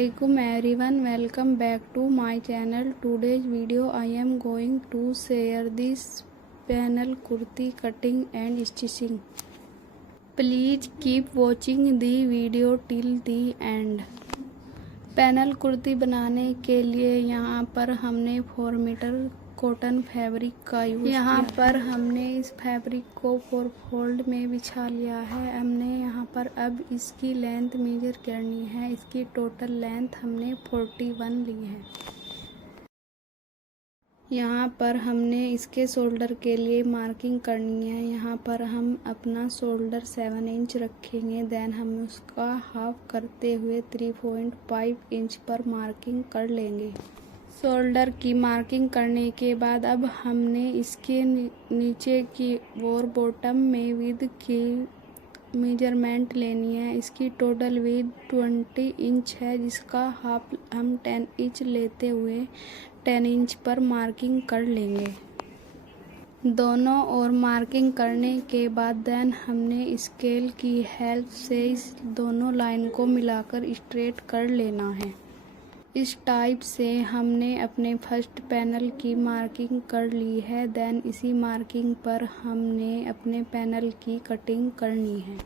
Assalamualaikum everyone, welcome back to my channel. Today's video I am going to share this panel kurti cutting and stitching. Please keep watching the video till the end. Panel kurti बनाने के लिए यहाँ पर हमने 4 metre cotton fabric का use किया। यहाँ पर हमने इस फैब्रिक को 4 फोल्ड में बिछा लिया है। हमने यहाँ पर अब इसकी लेंथ मेजर करनी है। इसकी टोटल लेंथ हमने 41 ली है। यहाँ पर हमने इसके शोल्डर के लिए मार्किंग करनी है। यहाँ पर हम अपना शोल्डर 7 इंच रखेंगे। देन हम उसका हाफ करते हुए 3.5 इंच पर मार्किंग कर लेंगे। शोल्डर की मार्किंग करने के बाद अब हमने इसके नीचे की और बॉटम में विड्थ की मेजरमेंट लेनी है। इसकी टोटल विड्थ 20 इंच है, जिसका हाफ हम 10 इंच लेते हुए 10 इंच पर मार्किंग कर लेंगे। दोनों ओर मार्किंग करने के बाद देन हमने स्केल की हेल्प से इस दोनों लाइन को मिलाकर स्ट्रेट कर लेना है। इस टाइप से हमने अपने फर्स्ट पैनल की मार्किंग कर ली है। देन इसी मार्किंग पर हमने अपने पैनल की कटिंग करनी है।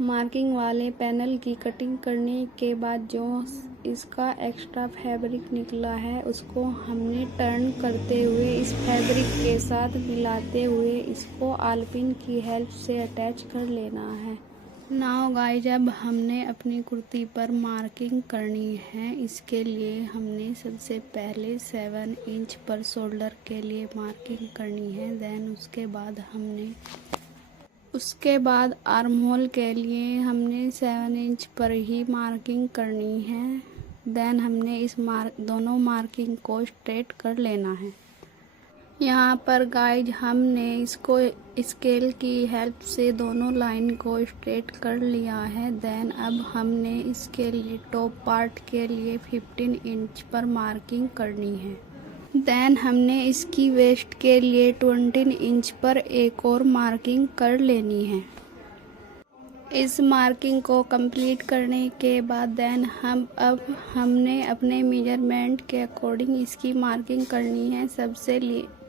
मार्किंग वाले पैनल की कटिंग करने के बाद जो इसका एक्स्ट्रा फैब्रिक निकला है उसको हमने टर्न करते हुए इस फैब्रिक के साथ मिलाते हुए इसको आलपिन की हेल्प से अटैच कर लेना है। नाउ गाइज, अब हमने अपनी कुर्ती पर मार्किंग करनी है। इसके लिए हमने सबसे पहले 7 इंच पर शोल्डर के लिए मार्किंग करनी है। देन उसके बाद आर्म होल के लिए हमने 7 इंच पर ही मार्किंग करनी है। देन हमने इस दोनों मार्किंग को स्ट्रेट कर लेना है। यहाँ पर गाइज हमने इसको स्केल की हेल्प से दोनों लाइन को स्ट्रेट कर लिया है। देन अब हमने इसके लिए टॉप पार्ट के लिए 15 इंच पर मार्किंग करनी है। देन हमने इसकी वेस्ट के लिए 20 इंच पर एक और मार्किंग कर लेनी है। इस मार्किंग को कंप्लीट करने के बाद देन हमने अपने मेजरमेंट के अकॉर्डिंग इसकी मार्किंग करनी है। सबसे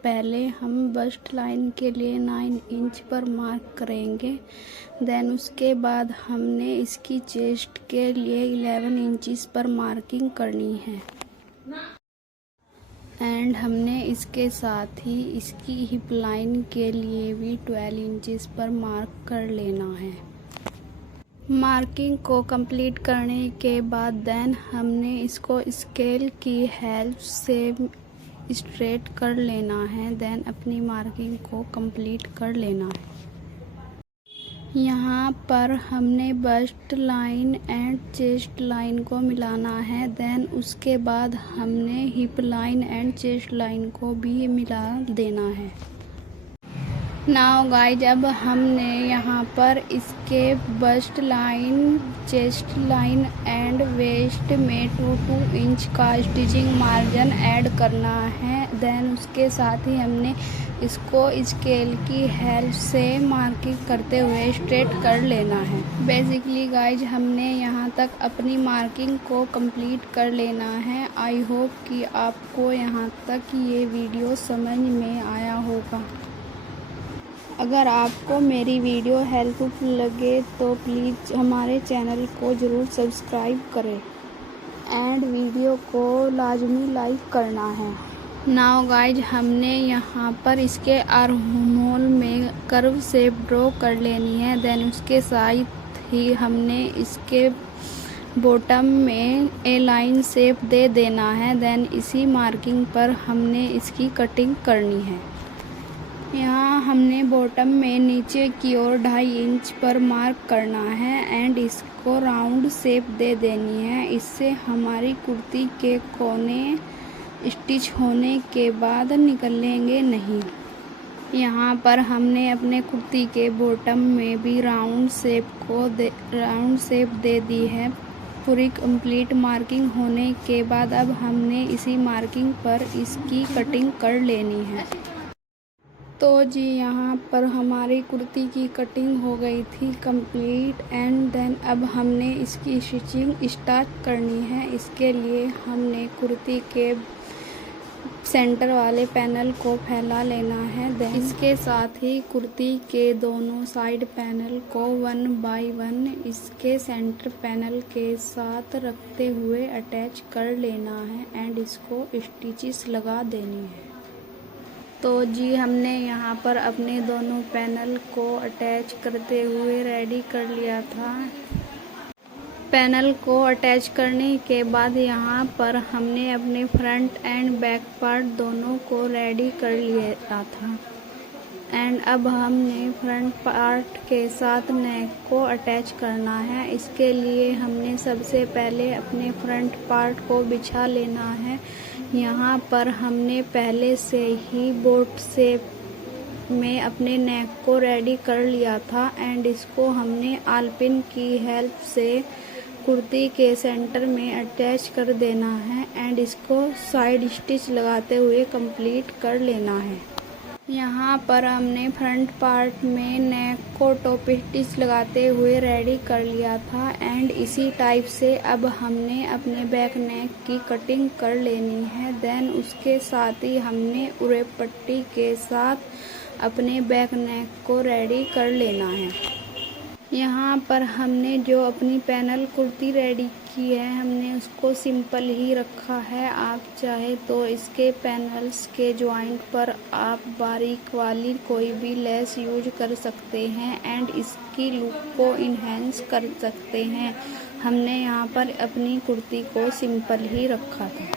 पहले हम बस्ट लाइन के लिए 9 इंच पर मार्क करेंगे। देन उसके बाद हमने इसकी चेस्ट के लिए 11 इंचिस पर मार्किंग करनी है। एंड हमने इसके साथ ही इसकी हिप लाइन के लिए भी 12 इंचिस पर मार्क कर लेना है। मार्किंग को कंप्लीट करने के बाद देन हमने इसको स्केल की हेल्प से स्ट्रेट कर लेना है। देन अपनी मार्किंग को कंप्लीट कर लेना है। यहाँ पर हमने bust line and chest line को मिलाना है। देन उसके बाद हमने hip line and chest line को भी मिला देना है। नाउ गाइज, अब हमने यहाँ पर इसके bust line, chest line and waist में 2 इंच का स्टिचिंग मार्जिन ऐड करना है। देन उसके साथ ही हमने इसको स्केल की हेल्प से मार्किंग करते हुए स्ट्रेट कर लेना है। बेसिकली गाइज हमने यहाँ तक अपनी मार्किंग को कंप्लीट कर लेना है। आई होप कि आपको यहाँ तक ये वीडियो समझ में आया होगा। अगर आपको मेरी वीडियो हेल्पफुल लगे तो प्लीज़ हमारे चैनल को ज़रूर सब्सक्राइब करें एंड वीडियो को लाजमी लाइक करना है। नाउ गाइज, हमने यहाँ पर इसके आर्म होल में कर्व शेप ड्रॉ कर लेनी है। देन उसके साथ ही हमने इसके बॉटम में ए लाइन शेप दे देना है। देन इसी मार्किंग पर हमने इसकी कटिंग करनी है। यहाँ हमने बॉटम में नीचे की ओर 2.5 इंच पर मार्क करना है एंड इसको राउंड शेप दे देनी है। इससे हमारी कुर्ती के कोने स्टिच होने के बाद निकलेंगे नहीं। यहाँ पर हमने अपने कुर्ती के बॉटम में भी राउंड शेप दे दी है। पूरी कंप्लीट मार्किंग होने के बाद अब हमने इसी मार्किंग पर इसकी कटिंग कर लेनी है। तो जी यहाँ पर हमारी कुर्ती की कटिंग हो गई थी कंप्लीट एंड देन अब हमने इसकी स्टिचिंग स्टार्ट करनी है। इसके लिए हमने कुर्ती के सेंटर वाले पैनल को फैला लेना है। देन इसके साथ ही कुर्ती के दोनों साइड पैनल को 1 बाय 1 इसके सेंटर पैनल के साथ रखते हुए अटैच कर लेना है एंड इसको स्टिचेस लगा देनी है। तो जी हमने यहाँ पर अपने दोनों पैनल को अटैच करते हुए रेडी कर लिया था। पैनल को अटैच करने के बाद यहाँ पर हमने अपने फ्रंट एंड बैक पार्ट दोनों को रेडी कर लिया था एंड अब हमने फ्रंट पार्ट के साथ नेक को अटैच करना है। इसके लिए हमने सबसे पहले अपने फ्रंट पार्ट को बिछा लेना है। यहाँ पर हमने पहले से ही बोट शेप में अपने नेक को रेडी कर लिया था एंड इसको हमने आलपिन की हेल्प से कुर्ती के सेंटर में अटैच कर देना है एंड इसको साइड स्टिच लगाते हुए कंप्लीट कर लेना है। यहाँ पर हमने फ्रंट पार्ट में नेक को टॉप स्टिच लगाते हुए रेडी कर लिया था एंड इसी टाइप से अब हमने अपने बैक नेक की कटिंग कर लेनी है। देन उसके साथ ही हमने उरे पट्टी के साथ अपने बैक नेक को रेडी कर लेना है। यहाँ पर हमने जो अपनी पैनल कुर्ती रेडी की है हमने उसको सिंपल ही रखा है। आप चाहे तो इसके पैनल्स के जॉइंट पर आप बारीक वाली कोई भी लेस यूज कर सकते हैं एंड इसकी लुक को इन्हेंस कर सकते हैं। हमने यहाँ पर अपनी कुर्ती को सिंपल ही रखा था।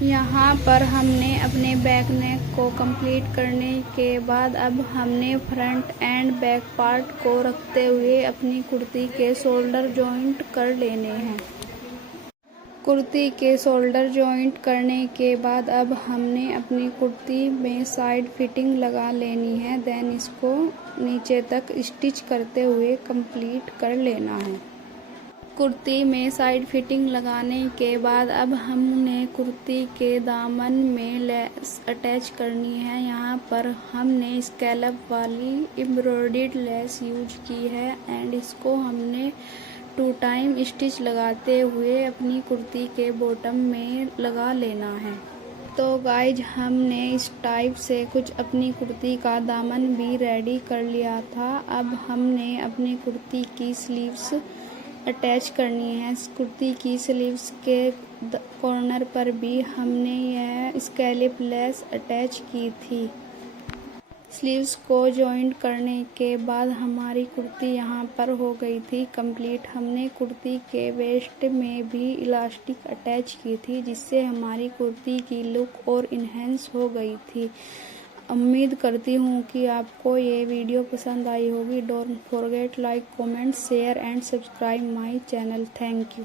यहाँ पर हमने अपने बैक नेक को कंप्लीट करने के बाद अब हमने फ्रंट एंड बैक पार्ट को रखते हुए अपनी कुर्ती के शोल्डर जॉइंट कर लेने हैं। कुर्ती के शोल्डर जॉइंट करने के बाद अब हमने अपनी कुर्ती में साइड फिटिंग लगा लेनी है। देन इसको नीचे तक स्टिच करते हुए कंप्लीट कर लेना है। कुर्ती में साइड फिटिंग लगाने के बाद अब हमने कुर्ती के दामन में लेस अटैच करनी है। यहाँ पर हमने स्कैलप वाली एम्ब्रॉयडर्ड लेस यूज की है एंड इसको हमने 2 टाइम स्टिच लगाते हुए अपनी कुर्ती के बॉटम में लगा लेना है। तो गाइज हमने इस टाइप से कुछ अपनी कुर्ती का दामन भी रेडी कर लिया था। अब हमने अपनी कुर्ती की स्लीव्स अटैच करनी है। कुर्ती की स्लीव्स के कॉर्नर पर भी हमने यह स्कैलप लेस अटैच की थी। स्लीव्स को जॉइंट करने के बाद हमारी कुर्ती यहाँ पर हो गई थी कंप्लीट। हमने कुर्ती के वेस्ट में भी इलास्टिक अटैच की थी जिससे हमारी कुर्ती की लुक और इन्हेंस हो गई थी। उम्मीद करती हूँ कि आपको ये वीडियो पसंद आई होगी। Don't forget like, comment, share and subscribe my channel. Thank you.